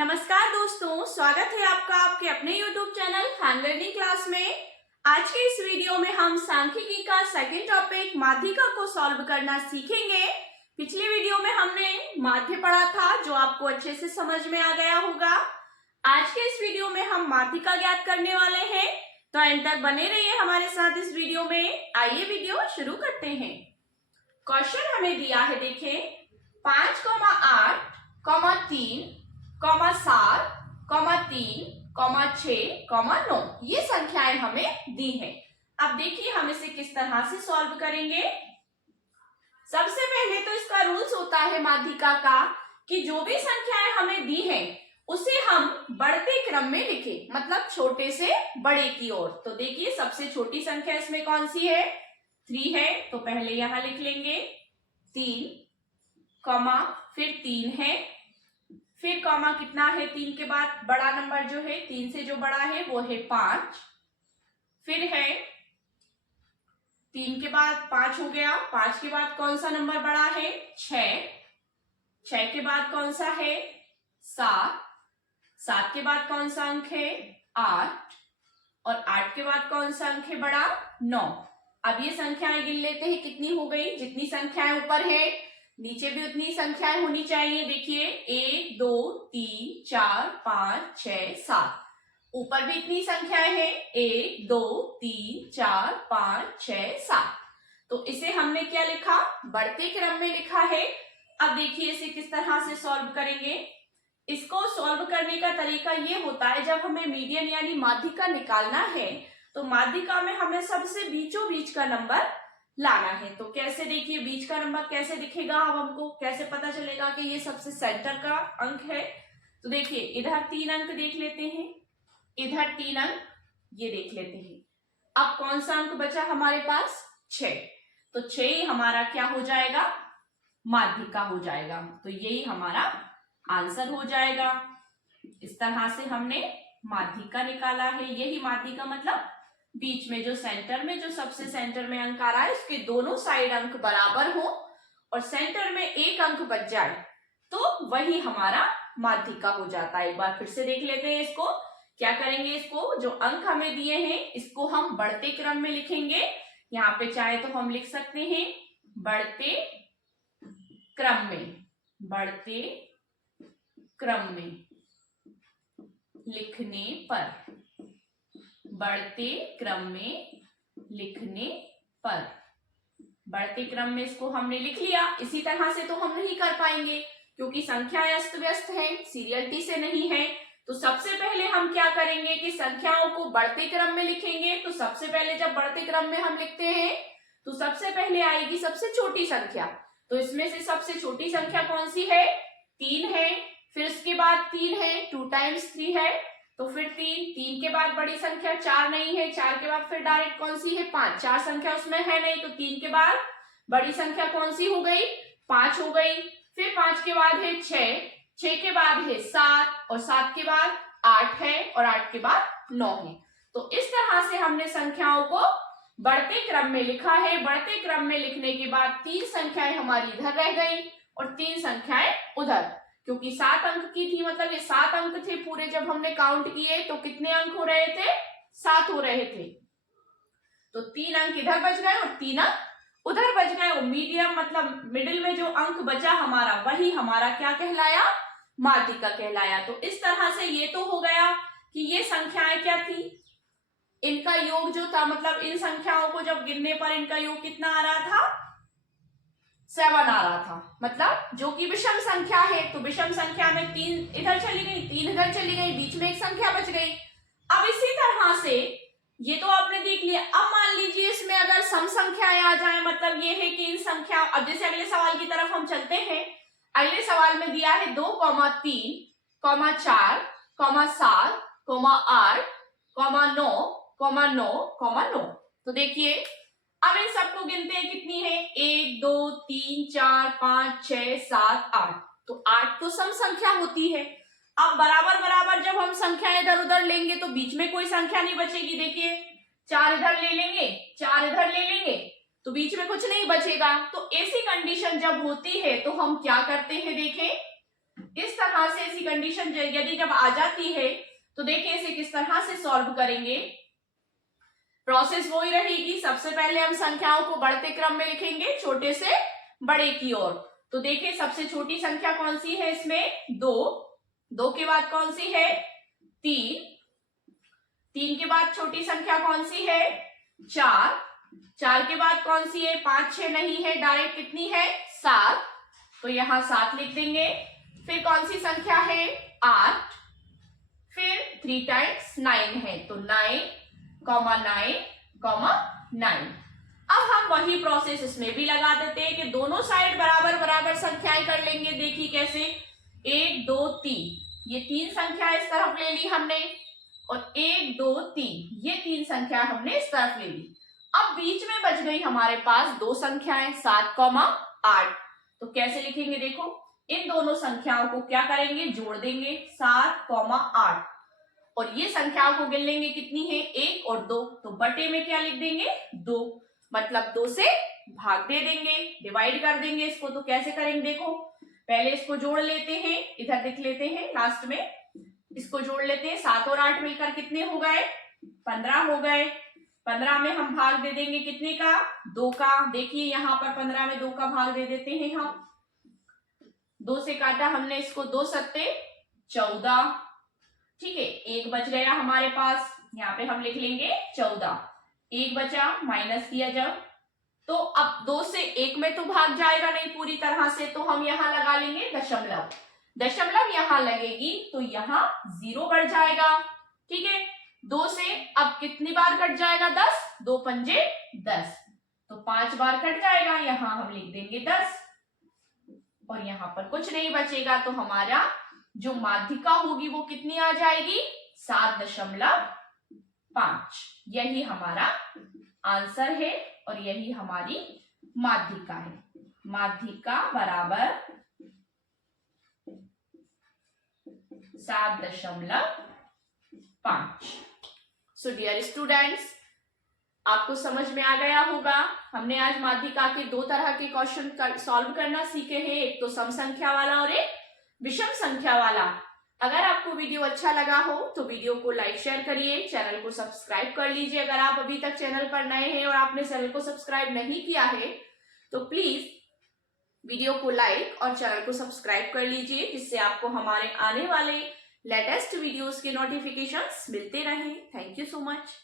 नमस्कार दोस्तों, स्वागत है आपका आपके अपने YouTube channel fan learning class में। आज के इस वीडियो में हम सांख्यिकी का सेकंड टॉपिक माध्यिका को सॉल्व करना सीखेंगे। पिछले वीडियो में हमने माध्य पढ़ा था जो आपको अच्छे से समझ में आ गया होगा। आज के इस वीडियो में हम माध्यिका ज्ञात करने वाले हैं, तो एंड तक बने रहिए हमारे साथ इस वीडियो में। आइए वीडियो शुरू करते हैं। क्वेश्चन हमें दिया है, देखें 5,8, 3, 7, 3, 6, 9 ये संख्याएं हमें दी हैं। अब देखिए हम इसे किस तरह से सॉल्व करेंगे। सबसे पहले तो इसका रूल्स होता है माध्यिका का कि जो भी संख्याएं हमें दी हैं उसे हम बढ़ते क्रम में लिखें, मतलब छोटे से बड़े की ओर। तो देखिए सबसे छोटी संख्या इसमें कौन सी है, 3 है, तो पहले यहां लिख लेंगे 3, फिर 3 है, फिर कॉमा कितना है 3 के बाद बड़ा नंबर जो है 3 से जो बड़ा है वो है 5, फिर है 3 के बाद 5 हो गया, 5 के बाद कौन सा नंबर बड़ा है 6, 6 के बाद कौन सा है 7, 7 के बाद कौन सा अंक है 8 और 8 के बाद कौन सा अंक है बड़ा 9। अब ये संख्याएं गिन लेते हैं कितनी हो गई, जितनी संख्याएं ऊपर है नीचे भी उतनी संख्याएं होनी चाहिए। देखिए 1, 2, 3, 4, 5, 6, 7, ऊपर भी इतनी संख्याएं हैं 1, 2, 3, 4, 5, 6, 7। तो इसे हमने क्या लिखा, बढ़ते क्रम में लिखा है। अब देखिए इसे किस तरह से सॉल्व करेंगे। इसको सॉल्व करने का तरीका ये होता है, जब हमें मीडियन यानी माध्यिका निकालना है तो माध्यिका में हमें सबसे बीचों बीच का नंबर लाना है। तो कैसे, देखिए बीच का नंबर कैसे दिखेगा, अब हमको कैसे पता चलेगा कि ये सबसे सेंटर का अंक है। तो देखिए इधर 3 अंक देख लेते हैं, इधर 3 अंक ये देख लेते हैं। अब कौन सा अंक बचा हमारे पास 6, तो 6 ही हमारा क्या हो जाएगा, माध्यिका हो जाएगा। तो यही हमारा आंसर हो जाएगा। इस तरह से हमने माध्यिका निकाला है। यही माध्यिका मतलब बीच में जो सेंटर में, जो सबसे सेंटर में अंक आ रहा है उसके दोनों साइड अंक बराबर हो और सेंटर में एक अंक बच जाए तो वही हमारा माध्यिका हो जाता है। एक बार फिर से देख लेते हैं इसको। क्या करेंगे, इसको जो अंक हमें दिए हैं इसको हम बढ़ते क्रम में लिखेंगे। यहाँ पे चाहे तो हम लिख सकते हैं बढ़ते क्रम में, बढ़ते क्रम में लिखने पर, बढ़ते क्रम में लिखने पर, बढ़ते क्रम में इसको हमने लिख लिया। इसी तरह से तो हम नहीं कर पाएंगे क्योंकि संख्याएं अस्त व्यस्त है, सीरियलिटी से नहीं है। तो सबसे पहले हम क्या करेंगे कि संख्याओं को बढ़ते क्रम में लिखेंगे। तो सबसे पहले जब बढ़ते क्रम में हम लिखते हैं तो सबसे पहले आएगी सबसे छोटी संख्या। तो इसमें से सबसे छोटी संख्या कौन सी है, 3 है, फिर उसके बाद 3 है, 2 टाइम्स 3 है, तो फिर 3 के बाद बड़ी संख्या 4 नहीं है, 4 के बाद फिर डायरेक्ट कौन सी है 5, 4 संख्या उसमें है नहीं, तो 3 के बाद बड़ी संख्या कौन सी हो गई 5 हो गई, फिर 5 के बाद है 6, 6 के बाद है 7 और 7 के बाद 8 है और 8 के बाद 9 है। तो इस तरह से हमने संख्याओं को बढ़ते क्रम में लिखा है। बढ़ते क्रम में लिखने के बाद 3 संख्याएं हमारी इधर रह गई और 3 संख्याएं उधर, क्योंकि 7 अंक की थी, मतलब ये 7 अंक थे पूरे। जब हमने काउंट किए तो कितने अंक हो रहे थे, 7 हो रहे थे। तो 3 अंक इधर बच गए और 3 अंक उधर बच गए और मीडियम मतलब मिडिल में जो अंक बचा हमारा वही हमारा क्या कहलाया, माध्यिका कहलाया। तो इस तरह से ये तो हो गया कि ये संख्याएं क्या थी, इनका योग जो था, मतलब इन संख्याओं को जब गिनने पर इनका योग कितना आ रहा था 7 आ रहा था, मतलब जो कि विषम संख्या है। तो विषम संख्या में 3 इधर चली गई, 3 इधर चली गई, बीच में एक संख्या बच गई। अब इसी तरह से ये तो आपने देख लिया। अब मान लीजिए इसमें अगर सम संख्याएं आ जाए, मतलब ये है कि इन संख्या, अब जैसे अगले सवाल की तरफ हम चलते हैं। अगले सवाल में दिया है 2, 3, 4, 7, 8, 9, 9। तो देखिए अब इन सबको गिनते हैं कितनी है, 1, 2, 3, 4, 5, 6, 7, 8। तो 8 तो सम संख्या होती है। अब बराबर बराबर जब हम संख्या इधर उधर लेंगे तो बीच में कोई संख्या नहीं बचेगी। देखिए 4 इधर ले लेंगे, 4 इधर ले लेंगे, तो बीच में कुछ नहीं बचेगा। तो ऐसी कंडीशन जब होती है तो हम क्या करते हैं, देखें इस तरह से ऐसी ऐसी कंडीशन यदि जब आ जाती है तो देखिए इसे किस तरह से सॉल्व करेंगे। प्रोसेस वही रहेगी, सबसे पहले हम संख्याओं को बढ़ते क्रम में लिखेंगे, छोटे से बड़े की ओर। तो देखिए सबसे छोटी संख्या कौन सी है इसमें, 2 के बाद कौन सी है, 3 के बाद छोटी संख्या कौन सी है, 4 के बाद कौन सी है, 5 6 नहीं है, डायरेक्ट कितनी है, 7, तो यहां 7 लिख देंगे। फिर कौन सी संख्या है, 8, फिर 3 टाइम्स 9 है, तो 9, 9, अब हम वही प्रोसेस इसमें भी लगा देते हैं कि दोनों साइड बराबर बराबर संख्याएं कर लेंगे। देखिए कैसे, 1 2 3, ये 3 संख्या इस तरफ ले ली हमने, और 1 2 3 ये 3 संख्या हमने इस तरफ ले ली। अब बीच में बच गई हमारे पास 2 संख्याएं, 7 8, तो कैसे लिखेंगे, देखो इन दोनों संख्याओं को क्या करेंगे, जोड़ देंगे, 7 8, और ये संख्याओं को गिन लेंगे, कितनी है, 1 और 2, तो बटे में क्या लिख देंगे, 2, मतलब 2 से भाग दे देंगे, डिवाइड कर देंगे इसको। तो कैसे करेंगे, देखो पहले इसको जोड़ लेते हैं, इधर लिख लेते हैं, लास्ट में इसको जोड़ लेते हैं, 7 और 8 मिलकर कितने हो गए, 15 हो गए। 15 में हम भाग दे देंगे कितने का, 2 का। देखिए यहाँ पर 15 में 2 का भाग दे देते हैं हम, 2 से काटा हमने इसको, 2 सत्ते 14, ठीक है, 1 बच गया हमारे पास, यहाँ पे हम लिख लेंगे 14, 1 बचा, माइनस किया जब, तो अब 2 से 1 में तो भाग जाएगा नहीं पूरी तरह से, तो हम यहाँ लगा लेंगे दशमलव, दशमलव यहाँ लगेगी तो यहाँ 0 बढ़ जाएगा, ठीक है। 2 से अब कितनी बार कट जाएगा, 10, 2 पंजे 10, तो 5 बार कट जाएगा, यहाँ हम लिख देंगे 10, और यहाँ पर कुछ नहीं बचेगा, तो हमारा जो माध्यिका होगी वो कितनी आ जाएगी, 7.5, यही हमारा आंसर है और यही हमारी माध्यिका है। माध्यिका बराबर 7.5। सो डियर स्टूडेंट्स, आपको समझ में आ गया होगा। हमने आज माध्यिका के 2 तरह के क्वेश्चन सॉल्व करना सीखे हैं, एक तो सम संख्या वाला और एक विषम संख्या वाला। अगर आपको वीडियो अच्छा लगा हो तो वीडियो को लाइक शेयर करिए, चैनल को सब्सक्राइब कर लीजिए। अगर आप अभी तक चैनल पर नए हैं और आपने चैनल को सब्सक्राइब नहीं किया है तो प्लीज वीडियो को लाइक और चैनल को सब्सक्राइब कर लीजिए, जिससे आपको हमारे आने वाले लेटेस्ट वीडियोस के नोटिफिकेशंस मिलते रहें। Thank you so much.